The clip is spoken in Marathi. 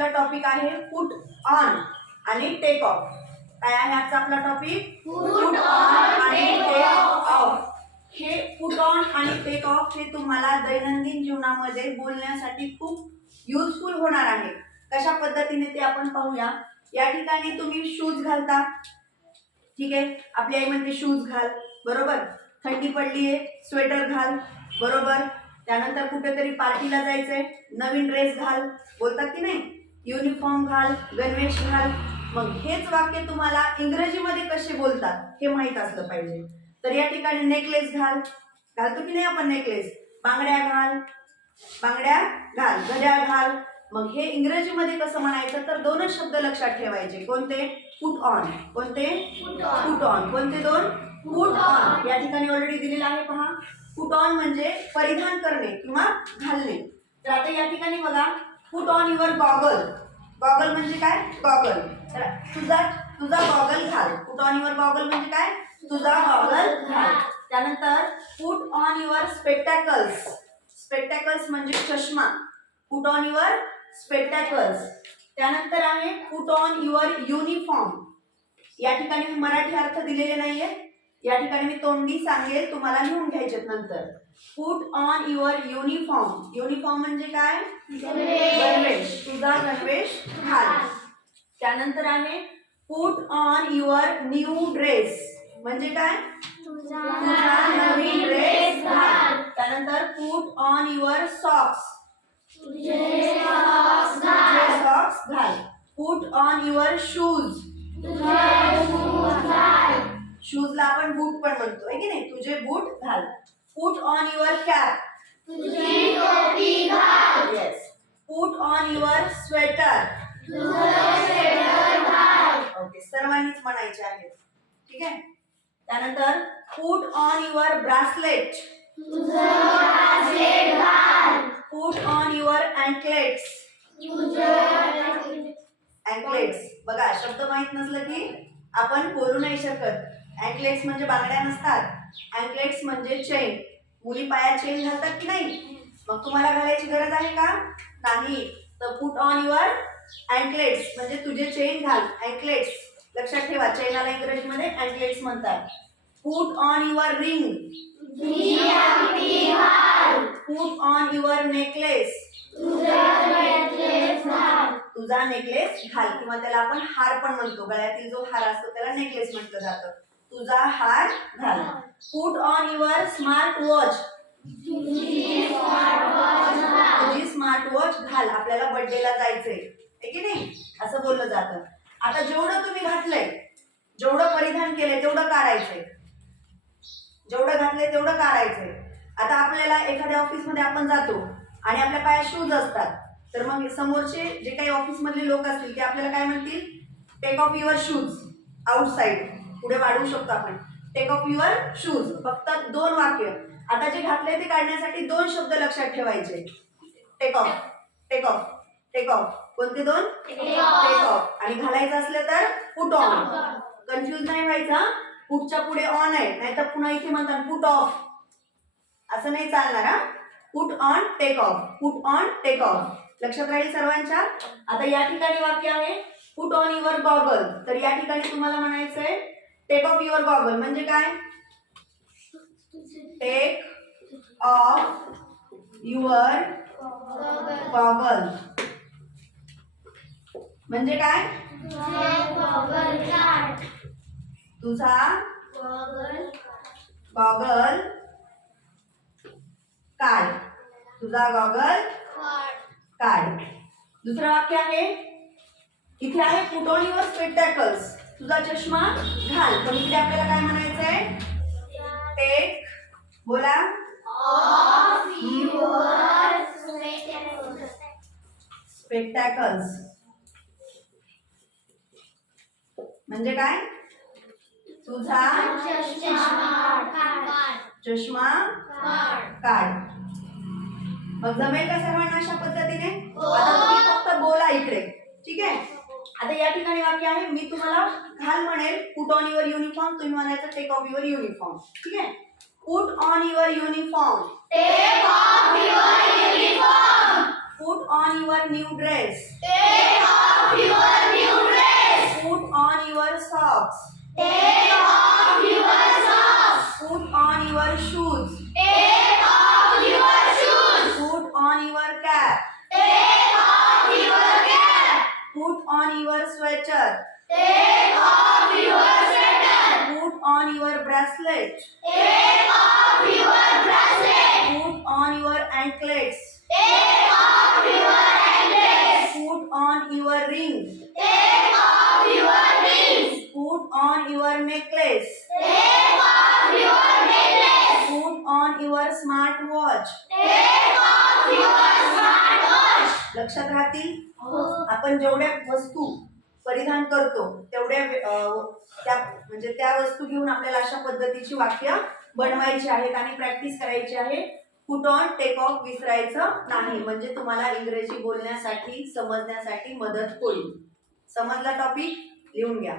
आपला टॉपिक आहे फुट ऑन आणि टेक ऑफ काय आहे आजचा आपला टॉपिक फुट ऑन आणि टेक ऑफ हे फुट ऑन आणि टेक ऑफ हे तुम्हाला दैनंदिन जीवनामध्ये बोलण्यासाठी खूप युजफुल होणार आहे. कशा पद्धतीने ते आपण पाहूया? या ठिकाणी तुम्ही शूज घालता. ठीक आहे? आपली आई म्हणते शूज घाल. बरोबर? थंडी पडली आहे स्वेटर घाल. बरोबर? त्यानंतर कुठेतरी पार्टीला जायचंय. नवीन ड्रेस घाल. बोलतात की नाही? युनिफॉर्म घाल गणवेश घाल. मग हेच वाक्य तुम्हाला इंग्रजीमध्ये कसे बोलतात हे माहीत असलं पाहिजे. तर या ठिकाणी नेकलेस घाल. घालतो की नाही आपण नेकलेस बांगड्या घाल. बांगड्या घाल. घड्याळ घाल. मग हे इंग्रजीमध्ये कसं म्हणायचं तर दोनच शब्द लक्षात ठेवायचे. कोणते? फुट ऑन कोणते? फुट ऑन कोणते दोन? फुट ऑन या ठिकाणी ऑलरेडी दिलेलं आहे पहा. फुट ऑन म्हणजे परिधान करणे किंवा घालणे. तर आता या ठिकाणी बघा. Put on your goggle goggle म्हणजे काय? गॉगल तर तुझा तुझा गॉगल घाल. पुट ऑन युअर गॉगल म्हणजे काय? तुझा गॉगल घाल. त्यानंतर put on your spectacles spectacles म्हणजे चष्मा. पुट ऑन युअर स्पेक्टॅकल्स त्यानंतर आहे पुट ऑन युअर युनिफॉर्म या ठिकाणी मी मराठी अर्थ दिलेले नाहीये. या ठिकाणी मी तोंडी सांगेल तुम्हाला लिहून घ्यायचे नंतर. Put on your uniform uniform म्हणजे काय? गणवेश. तुझा गणवेश घाल. त्यानंतर आहे put on your new dress म्हणजे काय? तुझा नवीन ड्रेस घाल. त्यानंतर put on your socks socks घाल. पुट ऑन युअर शूज शूजला आपण बूट पण म्हणतो आहे की नाही? तुझे बूट घाल. Put on your cap yes put on your sweater okay सर्वांनीच म्हणायचे आहे. ठीक आहे? त्यानंतर put on your bracelet put on your anklets anklets बघा शब्द माहीत नसलं की आपण बोलू नाही शकत. अँकलेट्स म्हणजे बांगड्या नसतात. अँकलेट्स म्हणजे चेन मुली पाया चेन घालतात की नाही? मग तुम्हाला घालायची गरज आहे का? नाही. तर पुट ऑन युअर अँकलेट्स म्हणजे तुझे चेन घाल. अँकलेट्स लक्षात ठेवा चेनाला इंग्रजीमध्ये अँकलेट्स म्हणतात. Put on your ring put on your necklace तुझा नेकलेस घाल. किंवा त्याला आपण हार पण म्हणतो. गळ्यातील जो हार असतो त्याला नेकलेस म्हटलं जातं. तुझा हार घाल. Put on your smart watch तुझी स्मार्ट वॉच घाल. आपल्याला बर्थडेला जायचंय. आहे की नाही? असं बोललं जातं. आता जेवढं तुम्ही घातलंय जेवढं परिधान केलंय तेवढं काढायचंय. जेवढं घातलंय तेवढं काढायचंय. आता आपल्याला एखाद्या ऑफिसमध्ये आपण जातो आणि आपल्या पायात शूज असतात. तर मग समोरचे जे काही ऑफिसमधले लोक असतील ते आपल्याला काय म्हणतील? Take off your shoes outside पुढे वाढवू शकतो आपण. टेक ऑफ युअर शूज फक्त दोन वाक्य. आता जे घातले ते काढण्यासाठी दोन शब्द लक्षात ठेवायचे. Take off take off take off कोणते दोन? टेक ऑफ आणि घालायचं असलं तर पुट ऑन कन्फ्युज नाही व्हायचा. पुटच्या पुढे ऑन आहे. नाहीतर पुन्हा इथे म्हणतात पुट ऑफ असं नाही चालणार हा. Put on take off put on take off लक्षात राहील सर्वांच्या? आता या ठिकाणी वाक्य आहे पुट ऑन युअर गॉगल तर या ठिकाणी तुम्हाला म्हणायचंय टेक ऑफ युअर गॉगल म्हणजे काय? टेक ऑफ युअर गॉगल म्हणजे काय? तुझा गॉगल काढ तुझा गॉगल काढ दुसरं वाक्य आहे? इथे आहे पुट ऑन युअर स्पेक्टॅकल्स तुझा चष्मा घाल. तर इकडे आपल्याला काय म्हणायचंय? टेक बोला. स्पेक्टॅकल्स म्हणजे काय? तुझा चष्मा काढ. मग जमेल का सर्वांना अशा पद्धतीने? आता तुम्ही फक्त बोला इकडे. ठीक आहे? ठिकाणी वाक्य आहे मी तुम्हाला घाल म्हणेल पुट ऑन युअर युनिफॉर्म तुम्ही म्हणायचं टेक ऑफ युअर युनिफॉर्म ठीक आहे put on your uniform Put on your new dress. Take off your new dress. Put on your socks. Take off your socks. Put on your shoes. Take off your shoes. Put on your cap. Take off your cap. Put on your sweater. Take off your sweater. Put on your bracelet. Take off your bracelet. Put on your anklets. Take off your necklace. Put on your ring. Take off your rings. Put on your necklace. Take off your necklace. Put on your smart watch. Take off your smartwatch. लक्षात राहतील आपण जेवढ्या वस्तू परिधान करतो तेवढ्या त्या म्हणजे त्या वस्तू घेऊन आपल्याला अशा पद्धतीची वाक्य बनवायची आहेत आणि प्रॅक्टिस करायची आहे. पुट ऑन टेक ऑफ विसरायचं नाही. म्हणजे तुम्हाला इंग्रजी बोलण्यासाठी समजण्यासाठी मदत होईल. समजला टॉपिक लिहून घ्या.